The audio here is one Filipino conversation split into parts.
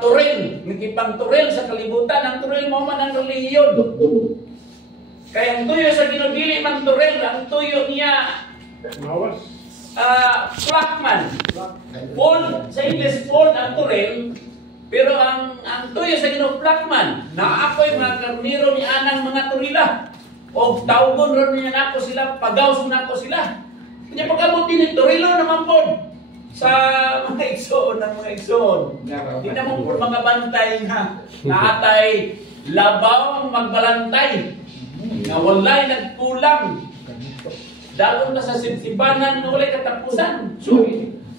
turil, nagipang turil sa kalibutan. Ang turil mo man ang relihiyon. Kaya ang tuyo sa ginodili man turil, ang tuyo niya flakman. Fold, sa English fold ang turil, pero ang tuyo sa Ginoo flakman. Na ako'y mga karniro ni anang mga turila. O tawgon ron niya nako sila, pagaw nako sila. Kanya pagkabuti ni turilo naman po sa mga igsoon ng mga igsoon. Hindi naman po mga bantay na atay labaw magbalantay. Na walay nagkulang. Dalon na sa sibsibanan na walay katapusan. So,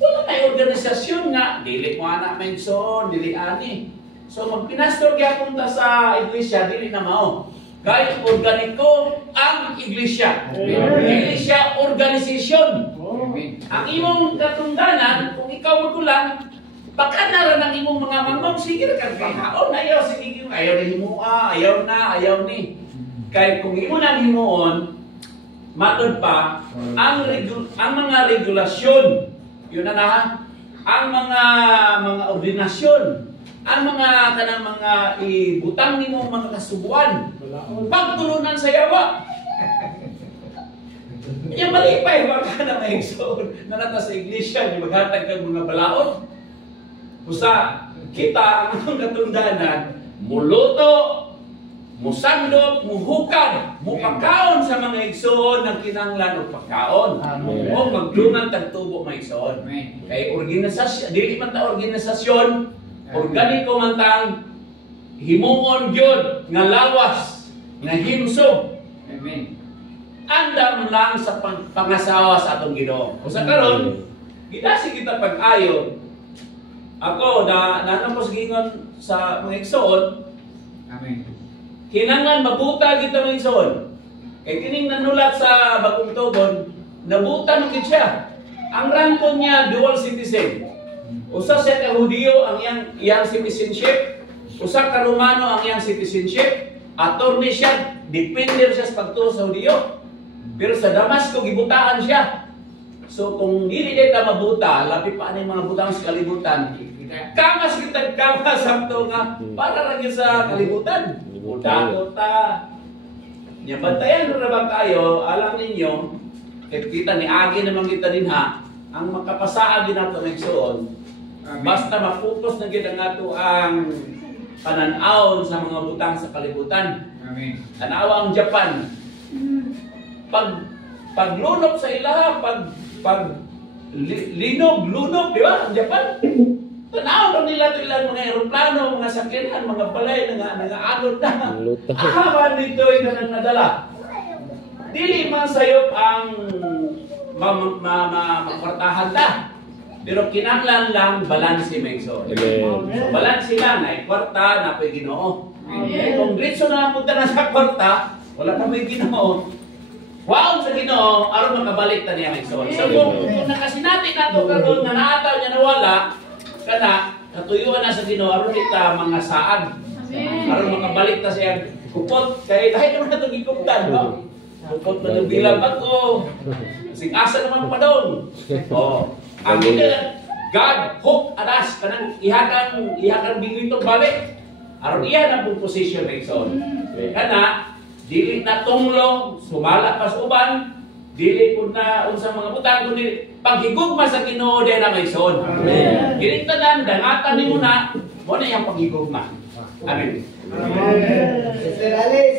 wala may organisasyon nga. Dili mo anak may igsoon, dili ani. So, magpinastor gyapon ta sa iglesia, dili na mao. Kahit organiko ang iglesia. Iglesia organisasyon. Ang imong katungdanan, kung ikaw magkulang, baka naran ang imong mga mamang, sige ka kahaon, ayaw, sige, ayaw na himua, ayaw ni. Kahit kung imo na himuon, matod pa, ang mga regulasyon, yun na ang mga ordinasyon, ang mga kanang mga ibutang nimo mga kasubuan, pagtulunan sa yawa. Yung malipay, baka na may igsoon na nata sa iglesia, yung maghatag kang mga balaod. Usa, kita ang katundanan, muluto, musandok, muhukad, mupakaon sa mga igsoon ng kinanglan o pagkaon. O magdungan tagtubo mga igsoon. Kay organisasyon, dili man ta organisasyon, organiko man tang himuon gyud nga lawas, nga himsog. Amen. Andam lang sa pangasawa sa atong Ginoo. Usa karon, gidasi kita pag-ayo. Ako na ko gingon sa mga igsoon. Amen. Kinanglan mabuta kita mga igsoon. Kay kining nanulat sa Bagong Tugon, nabuta man gid siya. Ang rangon niya dual citizen. Usa siya ka Hudiyo ang iyang citizenship, usa ka Romano ang iyang citizenship. Attorney siya, depender siya sa pagtuo sa Hudiyo. Pero sa Damasco, gibutaan siya. So kung dili ta mabuta, labi pa ani mga butang sa kalibutan. Kamas kita sakto nga para ra sa kalibutan. Budato ta. Nya bantayan ra ba kayo, alam ninyo, kita ni agi naman kita dinha, ang makapasaa ginato ng igsoon. Basta ma-focus na gid ang ato ang panan-aw sa mga butang sa kalibutan. Amen. Tanawa ang Japan. Paglunok sa ilaha, linog, di ba? Ang Japan. Tanaw nila ito ilang mga aeroplano, mga sakyanan, mga balay, nag-aalot na. Ahawan dito yung nadala. Dili man sayop ang makwartahan ta. Pero kinanglan lang balanse Megso. So balanse lang, ay kwarta na po'y Ginoo. Kung diretso na punta na sa kwarta, wala na po'y Ginoo. Wow sa Ginoo, aron makabalik ta niya Megso. So kung nakasinati na ito karon nga naataw niya nawala, kana katuyuan na sa Ginoo aron kita mga saad. Aron makabalik ta siya kupot kay dahil naman na ito gikuptan, no? Kupot man bilang bago. Sing asa naman pa doon. Oh. Ang God hook adas kanang ihakan bingoy to balik. Aron iya na pong position Megson. Kana dili na tunglo sumala pas uban, dili pud na unsang mga butang kundi paghigugma sa Ginoo din na Megson. Amen. Dili tanan dangatan nimo na mo na yang paghigugma. Amen.